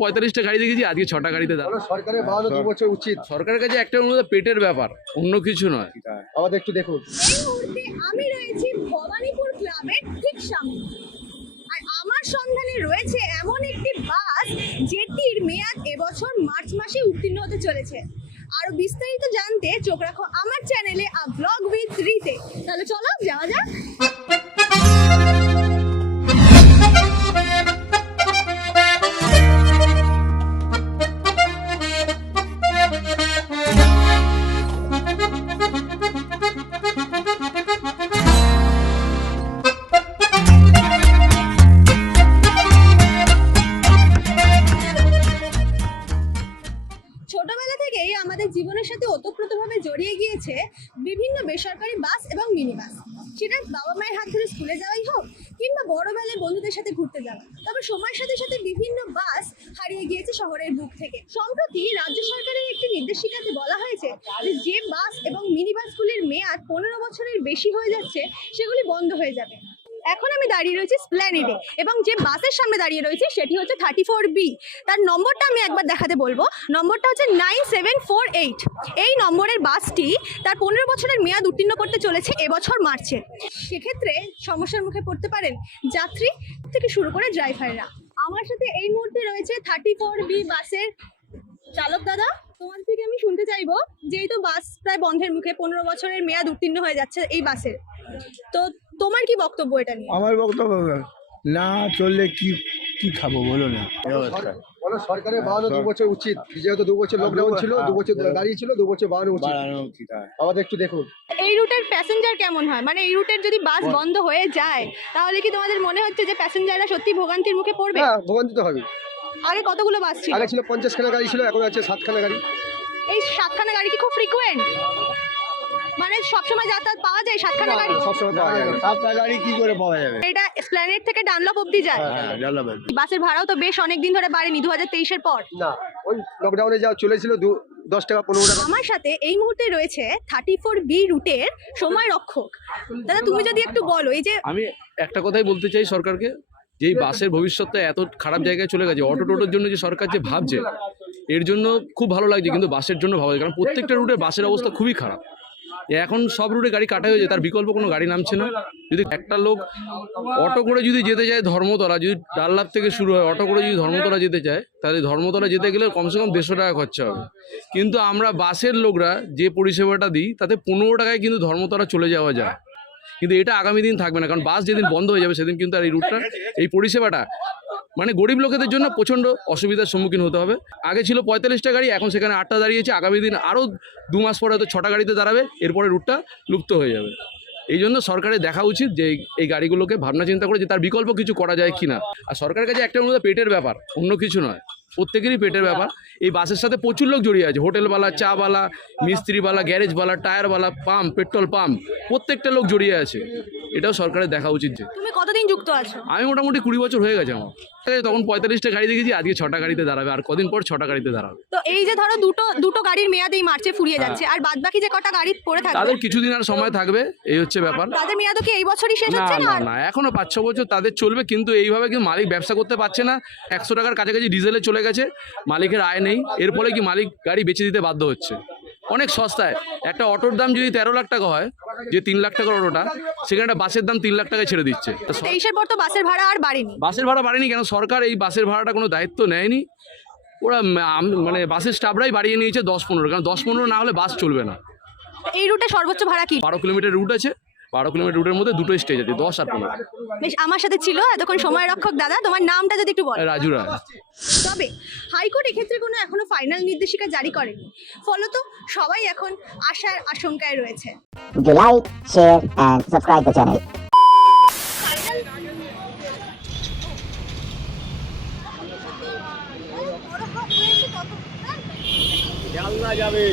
45টা গাড়ি দেখেছি, আজকে 6টা গাড়িতে দাঁড়ানো। সরকারের 2 বছর উচিত। সরকারের কাছে একটা অনুরোধ, পেটের ব্যাপার, অন্য কিছু নয়। আমাদের একটু দেখুন। এই মুহূর্তে আমি রয়েছি ভবানীপুর ক্লাবের ঠিক সামনে, আর আমার সন্ধানে রয়েছে এমন একটি বাস যেটির মেয়াদ এবছর মার্চ মাসে উত্তীর্ণ হতে চলেছে। আরো বিস্তারিত জানতে চোখ রাখো আমার চ্যানেলে আ ব্লগ উইথ রিতে। তাহলে চলো যাওয়া যাক। ছোটবেলা থেকেই আমাদের জীবনের সাথে ওতপ্রোতভাবে জড়িয়ে গিয়েছে বিভিন্ন বেসরকারি বাস এবং মিনি বাস। সেটা বাবা মায়ের হাত ধরে স্কুলে যাওয়াই হোক কিংবা বড়বেলায় বন্ধুদের সাথে ঘুরতে যাওয়া। তবে সময়ের সাথে সাথে বিভিন্ন বাস হারিয়ে গিয়েছে শহরের বুক থেকে। সম্প্রতি রাজ্য সরকারের একটি নির্দেশিকাতে বলা হয়েছে যে বাস এবং মিনি বাসগুলির মেয়াদ 15 বছরের বেশি হয়ে যাচ্ছে সেগুলি বন্ধ হয়ে যাবে। এখন আমি দাঁড়িয়ে রয়েছি স্প্ল্যানেডে এবং যে বাসের সামনে দাঁড়িয়ে রয়েছি সেটি হচ্ছে 34B। তার নম্বরটা আমি একবার দেখাতে বলবো। নম্বরটা হচ্ছে 9748। এই নম্বরের বাসটি তার 15 বছরের মেয়াদ উত্তীর্ণ করতে চলেছে এবছর মার্চে। সেক্ষেত্রে সমস্যার মুখে পড়তে পারেন যাত্রী থেকে শুরু করে ড্রাইভাররা। আমার সাথে এই মুহূর্তে রয়েছে 34B বাসের চালক দাদা। তোমার থেকে আমি শুনতে চাইবো, যেহেতু বাস প্রায় বন্ধের মুখে, 15 বছরের মেয়াদ উত্তীর্ণ হয়ে যাচ্ছে এই বাসের, তো তোমার কি বক্তব্য এটা নিয়ে? আমার বক্তব্য না চললে কি খাবো বলো না। সরকারের 2 বছর উচিত, যেহেতু 2 বছর লকডাউন ছিল, 2 বছর দাঁড়িয়ে ছিল, 2 বছর বাড়ানো উচিত। আমাদের একটু দেখুন। এই রুটের প্যাসেঞ্জার কেমন হয়, মানে এই রুটের যদি বাস বন্ধ হয়ে যায় তাহলে কি তোমাদের মনে হচ্ছে যে প্যাসেঞ্জাররা সত্যি ভোগান্তির মুখে পড়বে? হ্যাঁ, ভোগান্তি তো হবে। আগে কতগুলো বাস ছিল? আগে ছিল 50 খানা গাড়ি ছিল, এখন আছে 7 খানা গাড়ি। এই 7 খানা গাড়ি কি খুব ফ্রিকোয়েন্ট, মানে সবসময় যাতায়াত পাওয়া যায় 7 খানা গাড়ি? সবসময় পাওয়া যাবে। 7টা গাড়ি কি করে পাওয়া যাবে? এটা এসপ্ল্যানেড থেকে ডানলপ অবধি যায়। হ্যাঁ, জানলাম। বাসের ভাড়াও তো বেশ অনেক দিন ধরে বাড়েনি, 2023-এর পর। না, ওই লকডাউনে যা চলেছিল 10 টাকা 15 টাকা। আমার সাথে এই মুহূর্তে রয়েছে 34B রুটের সময় রক্ষক দাদা। তুমি যদি একটু বলো, এই যে আমি একটা কথাই বলতে চাই সরকারকে, যে এই বাসের ভবিষ্যৎটা এত খারাপ জায়গায় চলে গেছে। অটো টোটোর জন্য যে সরকার যে ভাবছে, এর জন্য খুব ভালো লাগছে, কিন্তু বাসের জন্য ভাবা যায়, কারণ প্রত্যেকটা রুটে বাসের অবস্থা খুবই খারাপ। এখন সব রুটে গাড়ি কাটা হয়েছে, তার বিকল্প কোনো গাড়ি নামছে না। যদি একটা লোক অটো করে যদি যেতে যায় ধর্মতলা, যদি ডানলপ থেকে শুরু হয়, অটো করে যদি ধর্মতলা যেতে চায়, তাহলে ধর্মতলা যেতে গেলে কমসে কম 150 টাকা খরচা হবে। কিন্তু আমরা বাসের লোকরা যে পরিষেবাটা দিই তাতে 15 টাকায় কিন্তু ধর্মতলা চলে যাওয়া যায়। কিন্তু এটা আগামী দিন থাকবে না, কারণ বাস যেদিন বন্ধ হয়ে যাবে সেদিন কিন্তু আর এই রুটটা, এই পরিষেবাটা মানে গরিব লোকেদের জন্য প্রচণ্ড অসুবিধার সম্মুখীন হতে হবে। আগে ছিল 45টা গাড়ি, এখন সেখানে 8টা দাঁড়িয়েছে। আগামী দিন আরও 2 মাস পরে হয়তো 6টা গাড়িতে দাঁড়াবে, এরপরে রুটটা লুপ্ত হয়ে যাবে। এই জন্য সরকারের দেখা উচিত যে এই গাড়িগুলোকে ভাবনা চিন্তা করে যে তার বিকল্প কিছু করা যায় কি না। আর সরকারের কাছে একটা অনুরোধ, পেটের ব্যাপার, অন্য কিছু নয়। প্রত্যেকেরই পেটের ব্যাপার। এই বাসের সাথে প্রচুর লোক জড়িয়ে আছে, হোটেলওয়ালা, চাওয়ালা, মিস্ত্রিওয়ালা, গ্যারেজওয়ালা, টায়ারওয়ালা, পাম্প, পেট্রোল পাম্প, প্রত্যেকটা লোক জড়িয়ে আছে। এটাও সরকারের দেখা উচিত। যে তুমি কতদিন যুক্ত আছো? আমি মোটামুটি 20 বছর হয়ে গেছে আমার। তখন 45টা গাড়ি দেখেছি, আজকে 6টা গাড়িতে দাঁড়াবে, আর কদিন পর 6টা গাড়িতে দাঁড়াবে। তো এই যে ধরো দুটো গাড়ির মেয়াদ এই মার্চে ফুরিয়ে যাচ্ছে, আর বাদ বাকি যে কটা গাড়ি পড়ে থাকবে তাদের কিছুদিন আর সময় থাকবে, এই হচ্ছে ব্যাপার। তাদের মেয়াদও কি এই বছরই শেষ না হচ্ছে? না না, এখনো 5-6 বছর তাদের চলবে, কিন্তু এইভাবে কিন্তু মালিক ব্যবসা করতে পারছে না। 100 টাকার কাছাকাছি ডিজেলে চলে গেছে, মালিকের আয় নেই। এর ফলে কি মালিক গাড়ি বেচে দিতে বাধ্য হচ্ছে অনেক সস্তায়। একটা অটোর দাম যদি 13 লাখ টাকা হয়, যে 3 লাখ টাকার অটোটা, সেখানে একটা বাসের দাম 3 লাখ টাকায় ছেড়ে দিচ্ছে। 23-এর পর তো বাসের ভাড়া আর বাড়েনি। বাসের ভাড়া বাড়েনি কেন? সরকার এই বাসের ভাড়াটা কোনো দায়িত্ব নেয়নি। ওরা মানে বাসের স্টাফরাই বাড়িয়ে নিয়েছে 10-15, কারণ 10-15 না হলে বাস চলবে না। এই রুটে সর্বোচ্চ ভাড়া কি? 12 কিলোমিটার রুট আছে। 12 কিলোমিটার রুটের মধ্যে 2টো স্টেজ আছে, 10 আর 15। বেশ, আমার সাথে ছিল এতক্ষণ সময় রক্ষক দাদা। তোমার নামটা যদি একটু বলো। রাজু রায়। তবে হাইকোর্ট এক্ষেত্রে কোনো এখনো ফাইনাল নির্দেশিকা জারি করেনি, ফলত সবাই এখন আশার আশঙ্কায় রয়েছে। Like, share and subscribe the channel. যাবে